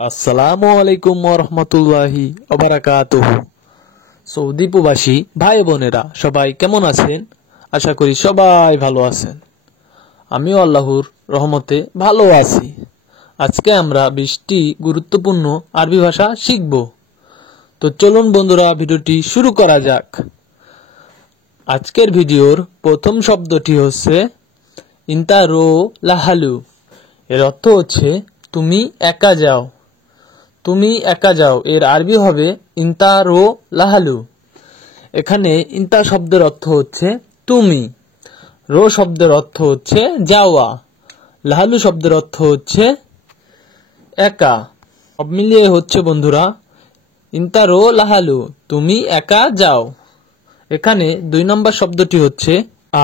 আসসালামু আলাইকুম ওরহমতুল্লাহি ওবারাকাতুহু। সৌদি প্রবাসী ভাই বোনেরা সবাই কেমন আছেন? আশা করি সবাই ভালো আছেন। আমিও আল্লাহর রহমতে ভালো আছি। আজকে আমরা 20টি গুরুত্বপূর্ণ আরবি ভাষা শিখব। তো চলুন বন্ধুরা ভিডিওটি শুরু করা যাক। আজকের ভিডিওর প্রথম শব্দটি হচ্ছে ইন্তা রো লাহালু। এর অর্থ হচ্ছে তুমি একা যাও। তুমি একা যাও এর আরবি হবে ইন্তা রো লাহালু। এখানে ইন্তা শব্দের অর্থ হচ্ছে তুমি, রো শব্দের অর্থ হচ্ছে যাওয়া, লাহালু শব্দের অর্থ হচ্ছে একা। সব মিলিয়ে হচ্ছে বন্ধুরা ইন্তা রো লাহালু, তুমি একা যাও। এখানে 2 নম্বর শব্দটি হচ্ছে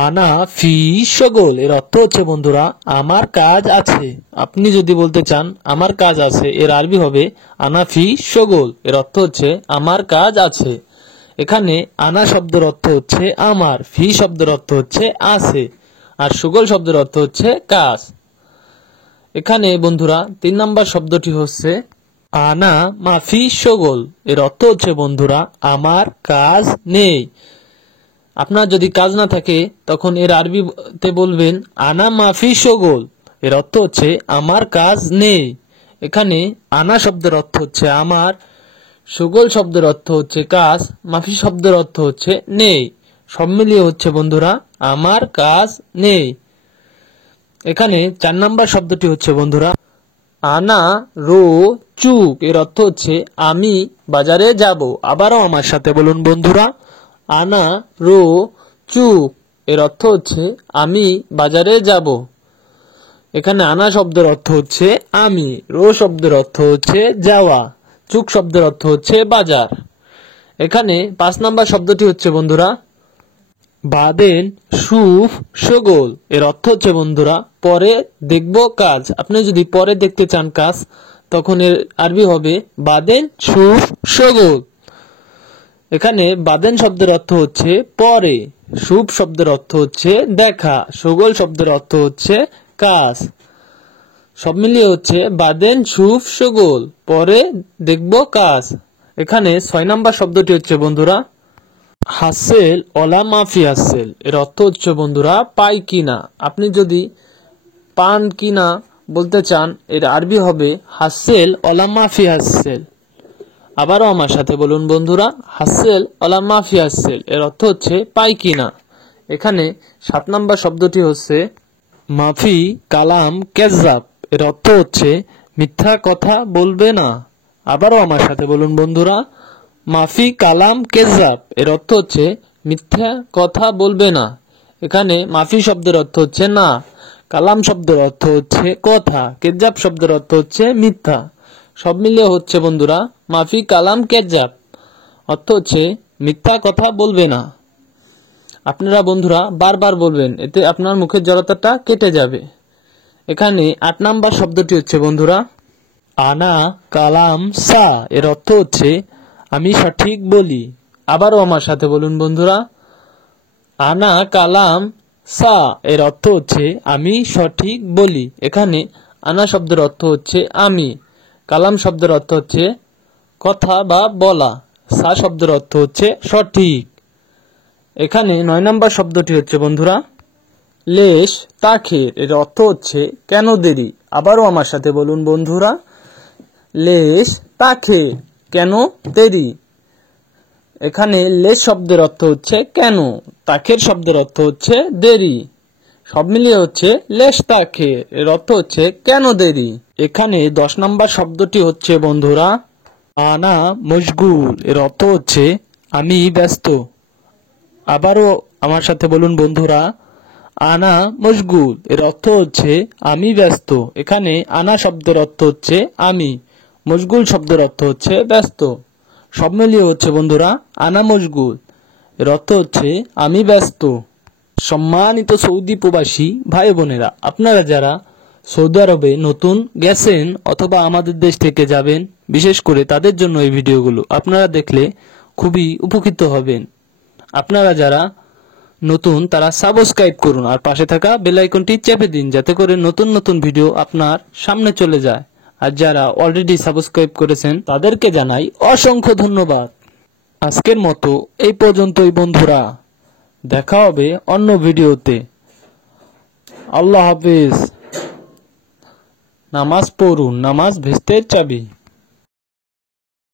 আনা ফি শগল। এর অর্থ হচ্ছে বন্ধুরা আমার কাজ আছে। আপনি যদি বলতে চান আমার কাজ আছে এর আরবি হবে আনা ফি শগল। এর অর্থ হচ্ছে আমার কাজ আছে। এখানে আনা শব্দের অর্থ হচ্ছে আমার, ফি শব্দের অর্থ হচ্ছে আছে, আর শগল শব্দের অর্থ হচ্ছে কাজ। এখানে বন্ধুরা 3 নম্বর শব্দটি হচ্ছে আনা মাফি শগল। এর অর্থ হচ্ছে বন্ধুরা আমার কাজ নেই। আপনার যদি কাজ না থাকে তখন এর আরবিতে বলবেন আনা মাফি শগল। এর অর্থ হচ্ছে আমার কাজ নেই। এখানে আনা শব্দের অর্থ হচ্ছে আমার, শগল শব্দের অর্থ হচ্ছে কাজ, মাফি শব্দের অর্থ হচ্ছে নেই। সব মিলিয়ে হচ্ছে বন্ধুরা আমার কাজ নেই। এখানে 4 নম্বর শব্দটি হচ্ছে বন্ধুরা আনা রো চুক। এর অর্থ হচ্ছে আমি বাজারে যাব। আবারও আমার সাথে বলুন বন্ধুরা আনা রো চুক। এর অর্থ হচ্ছে আমি বাজারে যাব। এখানে আনা শব্দের অর্থ হচ্ছে আমি, রো শব্দের অর্থ হচ্ছে যাওয়া, চুক শব্দের অর্থ হচ্ছে বাজার। এখানে 5 নম্বর শব্দটি হচ্ছে বন্ধুরা বাদেন সুফ শগল। এর অর্থ হচ্ছে বন্ধুরা পরে দেখব কাজ। আপনি যদি পরে দেখতে চান কাজ তখন এর আরবি হবে বাদেন সুফ শগল। এখানে বাদেন শব্দের অর্থ হচ্ছে পরে, সুফ শব্দের অর্থ হচ্ছে দেখা, শগল শব্দের অর্থ হচ্ছে কাজ। সব মিলিয়ে হচ্ছে বাদেন সুফ শগল, পরে দেখব কাজ। এখানে 6 নম্বর শব্দটি হচ্ছে বন্ধুরা হাসেল ওলা মাফি হাসেল। এর অর্থ হচ্ছে বন্ধুরা পাই কিনা। আপনি যদি পান কিনা বলতে চান এর আরবি হবে হাসেল ওলা মাফি হাসেল। আবারও আমার সাথে বলুন বন্ধুরা হাসেল ওলা মাফি হাসেল। এর অর্থ হচ্ছে পাই কিনা। এখানে 7 নম্বর শব্দটি হচ্ছে মাফি কালাম কেজাব। এর অর্থ হচ্ছে মিথ্যা কথা বলবে না। আবারও আমার সাথে বলুন বন্ধুরা মাফি কালাম কেজাব। এর অর্থ হচ্ছে মিথ্যা কথা বলবে না। এখানে মাফি শব্দের অর্থ হচ্ছে না, কালাম শব্দের অর্থ হচ্ছে কথা, কেজাব শব্দের অর্থ হচ্ছে মিথ্যা। সব মিলিয়ে হচ্ছে বন্ধুরা মাফি কালাম কেজাব, অর্থ হচ্ছে মিথ্যা কথা বলবে না। আপনারা বন্ধুরা বারবার বলবেন, এতে আপনার মুখের জড়তাটা কেটে যাবে। এখানে 8 নম্বর শব্দটি হচ্ছে বন্ধুরা আনা কালাম সা। এর অর্থ হচ্ছে আমি সঠিক বলি। আবারও আমার সাথে বলুন বন্ধুরা আনা কালাম সা। এর অর্থ হচ্ছে আমি সঠিক বলি। এখানে আনা শব্দের অর্থ হচ্ছে আমি, কালাম শব্দের অর্থ হচ্ছে কথা বা বলা, সা শব্দের অর্থ হচ্ছে সঠিক। এখানে 9 নম্বর শব্দটি হচ্ছে বন্ধুরা লেশ তাখির। এর অর্থ হচ্ছে কেন দেরি। আবারও আমার সাথে বলুন বন্ধুরা লেশ তাখির, কেন দেরি। এখানে লেশ শব্দের অর্থ হচ্ছে কেন, তাখির শব্দের অর্থ হচ্ছে দেরি। সব মিলিয়ে হচ্ছে লেশ তাখির। এর অর্থ হচ্ছে কেন দেরি। এখানে 10 নম্বর শব্দটি হচ্ছে বন্ধুরা আনা মশগুল। এর অর্থ হচ্ছে আমি ব্যস্ত। আবারও আমার সাথে বলুন বন্ধুরা আনা মশগুল। এর অর্থ হচ্ছে আমি ব্যস্ত। এখানে আনা শব্দের অর্থ হচ্ছে আমি, মশগুল শব্দের অর্থ হচ্ছে ব্যস্ত। সব মিলিয়ে হচ্ছে বন্ধুরা আনা মশগুল। এর অর্থ হচ্ছে আমি ব্যস্ত। সম্মানিত সৌদি প্রবাসী ভাই বোনেরা, আপনারা যারা সৌদি আরবে নতুন গেছেন অথবা আমাদের দেশ থেকে যাবেন, বিশেষ করে তাদের জন্য এই ভিডিওগুলো আপনারা দেখলে খুবই উপকৃত হবেন। আপনারা যারা নতুন তারা সাবস্ক্রাইব করুন আর পাশে থাকা বেল আইকনটি চেপে দিন যাতে করে নতুন নতুন ভিডিও আপনার সামনে চলে যায়। আর যারা অলরেডি সাবস্ক্রাইব করেছেন তাদেরকে জানাই অসংখ্য ধন্যবাদ। আজকের মতো এই পর্যন্তই বন্ধুরা, দেখা হবে অন্য ভিডিওতে। আল্লাহ হাফেজ। নামাজ পড়ুন, নামাজ ভেস্তের চাবি।